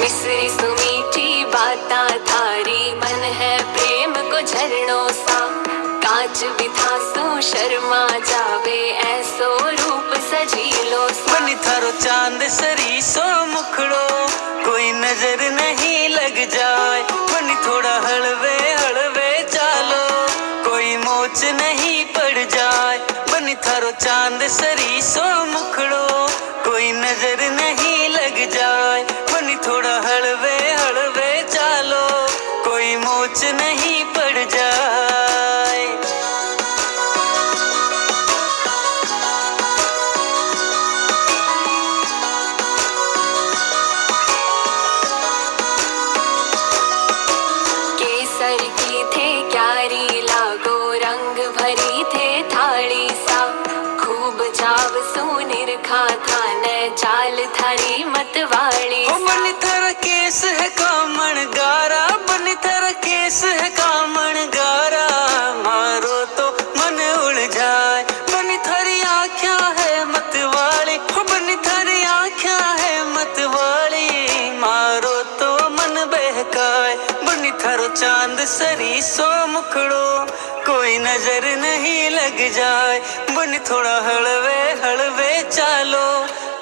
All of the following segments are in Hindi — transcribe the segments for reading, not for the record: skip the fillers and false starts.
मिसरी सुमीठी बाता थारी, मन है प्रेम को झरनों सा। कांच बिथा सो शर्मा जावे, ऐसो रूप सजीलो सा। बनी थारो चांद सरी सो मुखड़ो, कोई नजर नहीं लग जाए। बनी थोड़ा हलवे हलवे चालो, कोई मोच नहीं पड़ जाए। बनी थारो चांद सरी सो मुखड़ो, कोई नजर नहीं लग जाए। बनी थोड़ा हलवे हलवे चालो, कोई मोच नहीं पड़ जाए। केसर की थे क्यारी लागो, रंग भरी थे थाली सा। खूब जाव सुनिर खा था न चाल थारी मतवाली सा। बनी थारा केस है कामण गारा, बनी थारा केस है कामण गारा। मारो तो मन उड़ जाए। बनी थारी आँखियाँ है मतवाली, बनी थारी आँखियाँ है मतवाली। मारो तो मन बहकाए। बनी थारो चांद सरी सो मुखड़ो, कोई नजर नहीं लग जाए। बनी थोड़ा हलवे हलवे चालो,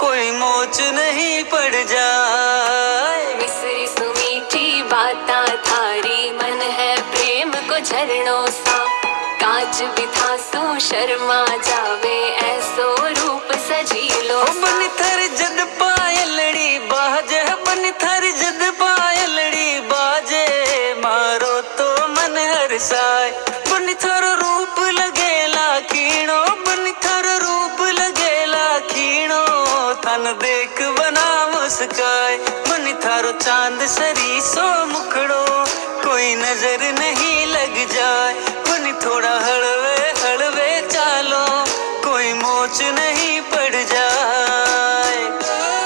कोई मोच नहीं पड़ जाए। मिसरी सुमीठी बाता थारी, मन है प्रेम को झरनों सा। कांच बिथा सो शर्मा जावे, ऐसो रूप सजीलो सा। बनी थारी जद पायलड़ी बाजे, बनी थारी जद पायलड़ी बाजे। मारो तो मन हरसाए। बनी थारो रूप लगेला खीणो, बनी थारो रूप लगेला खीणो। तन देख बना मुस्काए। बनी थारो चांद सरी सो मुखड़ो, कोई नजर नहीं लग जाए। बनी थोड़ा हलवे हलवे चालो, कोई मोच नहीं